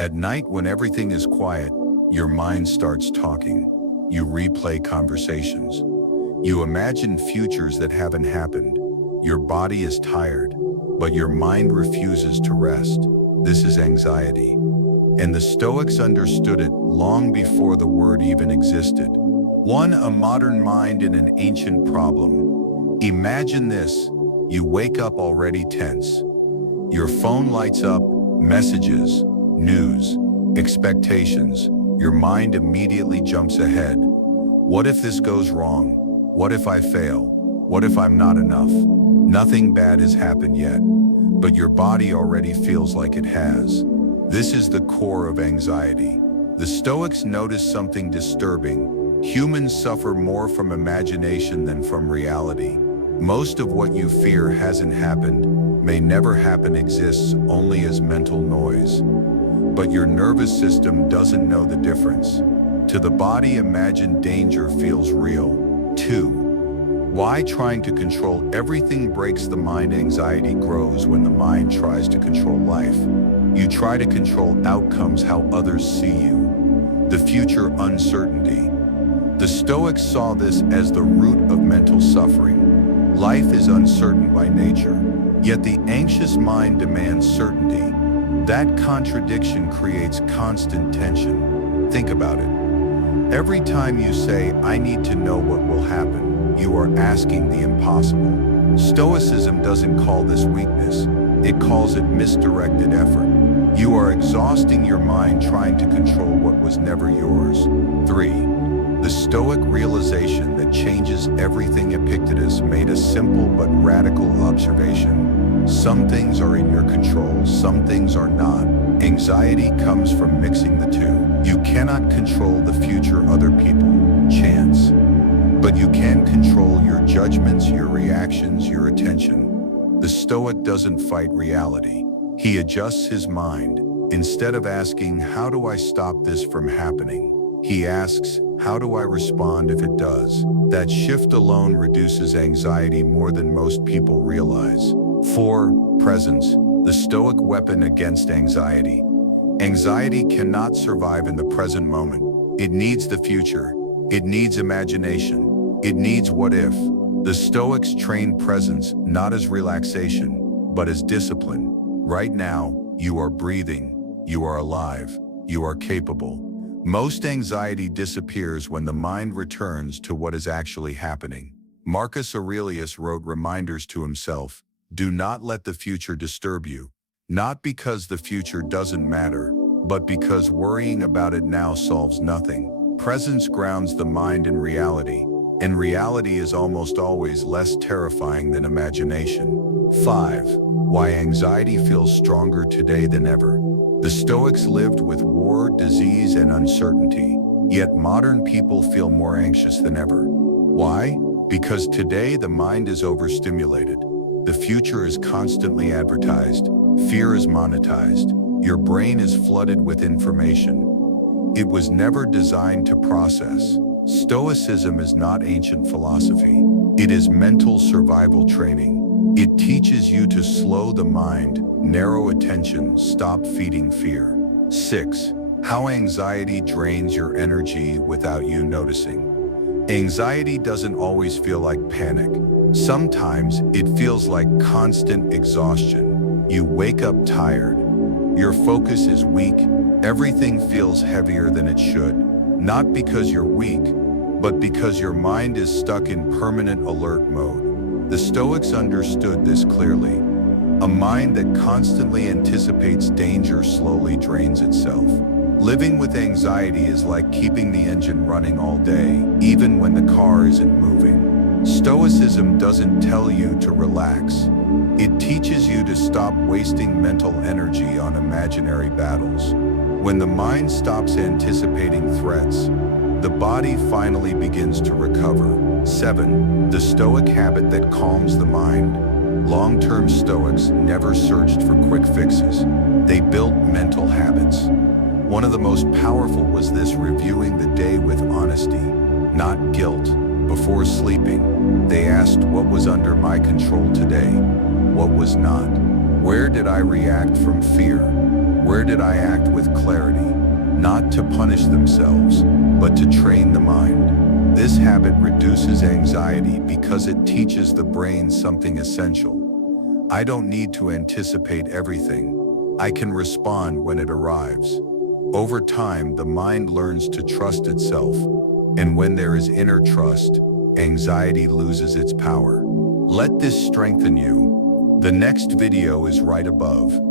At night, when everything is quiet, your mind starts talking. You replay conversations. You imagine futures that haven't happened. Your body is tired, but your mind refuses to rest. This is anxiety. And the Stoics understood it long before the word even existed. One, a modern mind in an ancient problem. Imagine this: you wake up already tense. Your phone lights up, messages, news, expectations. Your mind immediately jumps ahead. What if this goes wrong? What if I fail? What if I'm not enough? Nothing bad has happened yet, but your body already feels like it has. This is the core of anxiety. The Stoics noticed something disturbing. Humans suffer more from imagination than from reality. Most of what you fear hasn't happened, may never happen, exists only as mental noise. But your nervous system doesn't know the difference. To the body, imagined danger feels real. 2. Why trying to control everything breaks the mind? Anxiety grows when the mind tries to control life. You try to control outcomes, how others see you. The future, uncertainty. The Stoics saw this as the root of mental suffering. Life is uncertain by nature, yet the anxious mind demands certainty. That contradiction creates constant tension. Think about it. Every time you say, "I need to know what will happen," you are asking the impossible. Stoicism doesn't call this weakness. It calls it misdirected effort. You are exhausting your mind trying to control what was never yours. 3. The Stoic realization that changes everything. Epictetus made a simple but radical observation. Some things are in your control, some things are not. Anxiety comes from mixing the two. You cannot control the future, other people, chance. But you can control your judgments, your reactions, your attention. The Stoic doesn't fight reality. He adjusts his mind. Instead of asking, "How do I stop this from happening?" he asks, "How do I respond if it does?" That shift alone reduces anxiety more than most people realize. 4. Presence, the Stoic weapon against anxiety. Anxiety cannot survive in the present moment. It needs the future. It needs imagination. It needs what if. The Stoics trained presence not as relaxation, but as discipline. Right now, you are breathing, you are alive, you are capable. Most anxiety disappears when the mind returns to what is actually happening. Marcus Aurelius wrote reminders to himself: "Do not let the future disturb you." Not because the future doesn't matter, but because worrying about it now solves nothing. Presence grounds the mind in reality, and reality is almost always less terrifying than imagination. 5. Why anxiety feels stronger today than ever. The Stoics lived with war, disease, and uncertainty, yet modern people feel more anxious than ever. Why? Because today the mind is overstimulated. The future is constantly advertised. Fear is monetized. Your brain is flooded with information. It was never designed to process. Stoicism is not ancient philosophy. It is mental survival training. It teaches you to slow the mind, narrow attention, stop feeding fear. 6. How anxiety drains your energy without you noticing. Anxiety doesn't always feel like panic. Sometimes it feels like constant exhaustion. You wake up tired. Your focus is weak. Everything feels heavier than it should. Not because you're weak, but because your mind is stuck in permanent alert mode. The Stoics understood this clearly. A mind that constantly anticipates danger slowly drains itself. Living with anxiety is like keeping the engine running all day, even when the car isn't moving. Stoicism doesn't tell you to relax. It teaches you to stop wasting mental energy on imaginary battles. When the mind stops anticipating threats, the body finally begins to recover. 7. The Stoic habit that calms the mind. Long-term Stoics never searched for quick fixes. They built mental habits. One of the most powerful was this: reviewing the day with honesty, not guilt. Before sleeping, they asked, what was under my control today? What was not? Where did I react from fear? Where did I act with clarity? Not to punish themselves, but to train the mind. This habit reduces anxiety because it teaches the brain something essential. I don't need to anticipate everything. I can respond when it arrives. Over time, the mind learns to trust itself, and when there is inner trust, anxiety loses its power. Let this strengthen you. The next video is right above.